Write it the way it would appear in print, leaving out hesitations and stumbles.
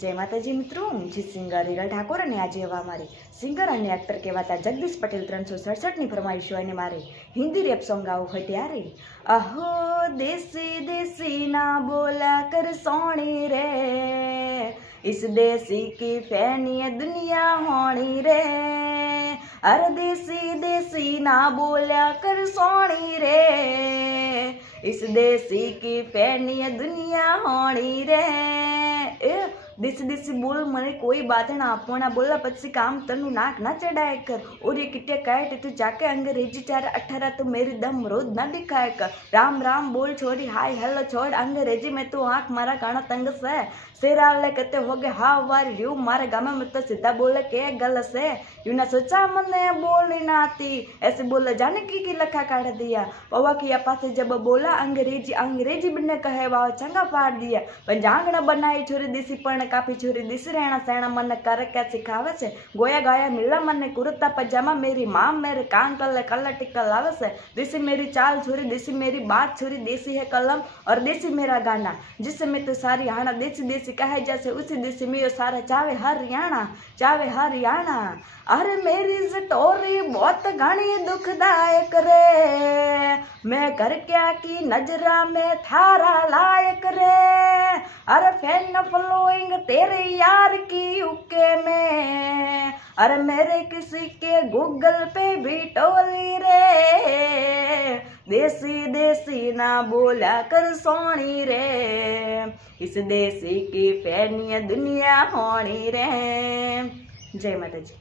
जय माताजी मित्रों, હું જી સિંગર હીરા ઠાકોર અને આજે એવા મારી સિંગર અને એક્ટર કહેવાતા જગદીશ પટેલ 367ની ફરમાઈશો અને મારે હિન્દી રેપ સોંગ ગાવું હોય ત્યારે અહો દેસી દેસી ના બોલા કર સોણી રે इस देसी की फैनी दुनिया होनी रे अरे देसी देसी ना बोला कर सोनी रे इस देसी की फैनी दुनिया होनी रे दिस दिस बोल मने कोई बात ना अपना बोला पच्ची काम तनु नाक ना चढ़ाए कर और ये किटे काट तू जाके अंग्रेजी 4-18 तो मेरी दम रोज ना दिखाए कर राम राम बोल छोड़ी हाय हेलो छोड़ अंग्रेजी में तू आंख मारा काना तंग से शेराले कहते हो गए हाँ वार यू मारे गामा में तो सीधा बोले के गल से यू ना सोचा मने बोलनी ना आती ऐसे बोले जाने की लखा काट दिया पवा किया पासे जब बोला अंग्रेजी अंग्रेजी बिने कहे वाह चंगा फाड़ दिया पंजांगड़ा बनाई छोरी दिसी पण काफी छोरी दिसी रहना सहना मन कर क्या सिखावे से गोया गाया मिला मन कुर्ता पजामा मेरी माँ मेरे कान कल कल टिकल आवे से दिसी मेरी चाल छोरी दिसी मेरी बात छोरी देसी है कलम और देसी मेरा गाना जिससे मैं तो सारी हाना देसी देसी कहे जैसे उसी देसी में सारा चावे हरियाणा अरे मेरी स्टोरी बहुत घनी दुखदायक रे मैं कर क्या की नजरा में थारा लायक रे अरे फैन फॉलोइंग तेरे यार की यूके में अरे मेरे किसी के गूगल पे भी टोली रे देसी देसी ना बोला कर सोनी रे इस देसी की फैनी दुनिया होनी रे। जय माता जी।